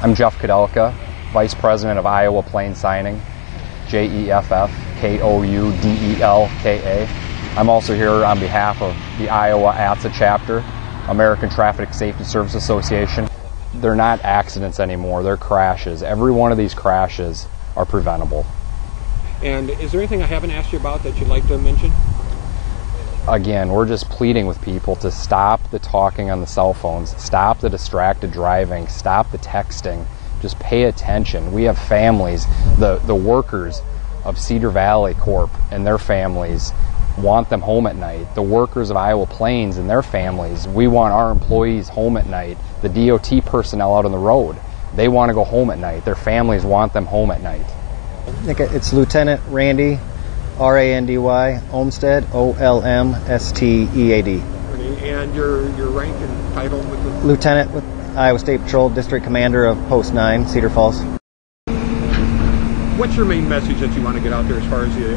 I'm Jeff Kudelka, Vice President of Iowa Plane Signing, JEFF-KOUDELKA. I'm also here on behalf of the Iowa ATSA chapter, American Traffic Safety Service Association. They're not accidents anymore, they're crashes. Every one of these crashes are preventable. And is there anything I haven't asked you about that you'd like to mention? Again, we're just pleading with people to stop the talking on the cell phones, stop the distracted driving, stop the texting, just pay attention. We have families, the workers of Cedar Valley Corp and their families want them home at night. The workers of Iowa Plains and their families, we want our employees home at night. The DOT personnel out on the road, they want to go home at night. Their families want them home at night. I think it's Lieutenant Randy, R-A-N-D-Y, Olmstead, O-L-M-S-T-E-A-D. And your rank and title with the... Lieutenant with Iowa State Patrol, District Commander of Post 9, Cedar Falls. What's your main message that you want to get out there as far as the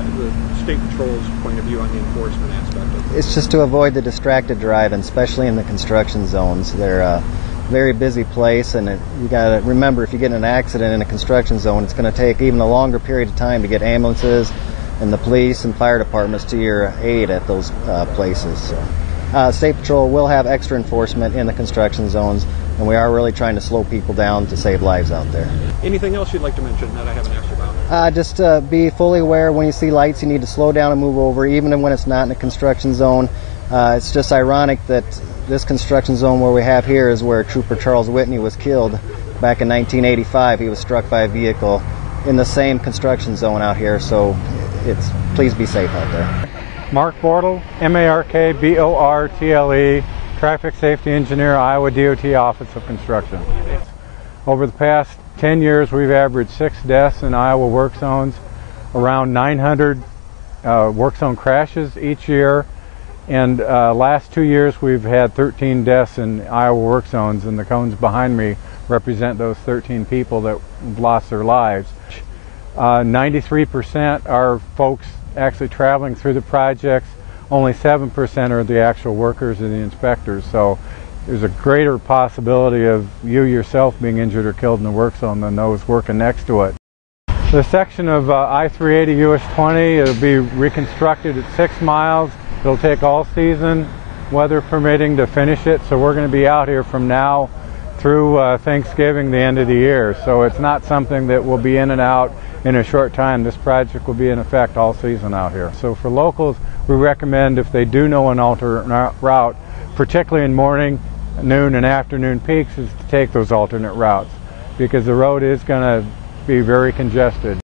State Patrol's point of view on the enforcement aspect of it? It's just to avoid the distracted driving, especially in the construction zones. They're a very busy place, and you got to remember, if you get in an accident in a construction zone, it's going to take even a longer period of time to get ambulances and the police and fire departments to your aid at those places. So, State Patrol will have extra enforcement in the construction zones, and we are really trying to slow people down to save lives out there. Anything else you'd like to mention that I haven't asked you about? Just be fully aware when you see lights, you need to slow down and move over, even when it's not in a construction zone. It's just ironic that this construction zone where we have here is where Trooper Charles Whitney was killed back in 1985. He was struck by a vehicle in the same construction zone out here, so please be safe out there. Mark Bortle, M-A-R-K-B-O-R-T-L-E, Traffic Safety Engineer, Iowa DOT Office of Construction. Over the past 10 years, we've averaged 6 deaths in Iowa work zones, around 900 work zone crashes each year, and last 2 years we've had 13 deaths in Iowa work zones, and the cones behind me represent those 13 people that lost their lives. 93% are folks actually traveling through the projects. Only 7% are the actual workers and the inspectors. So there's a greater possibility of you yourself being injured or killed in the work zone than those working next to it. The section of I-380 US 20, it'll be reconstructed at 6 miles. It'll take all season, weather permitting, to finish it. So we're going to be out here from now through Thanksgiving, the end of the year. So it's not something that will be in and out in a short time. This project will be in effect all season out here. So for locals, we recommend, if they do know an alternate route, particularly in morning, noon, and afternoon peaks, is to take those alternate routes, because the road is going to be very congested.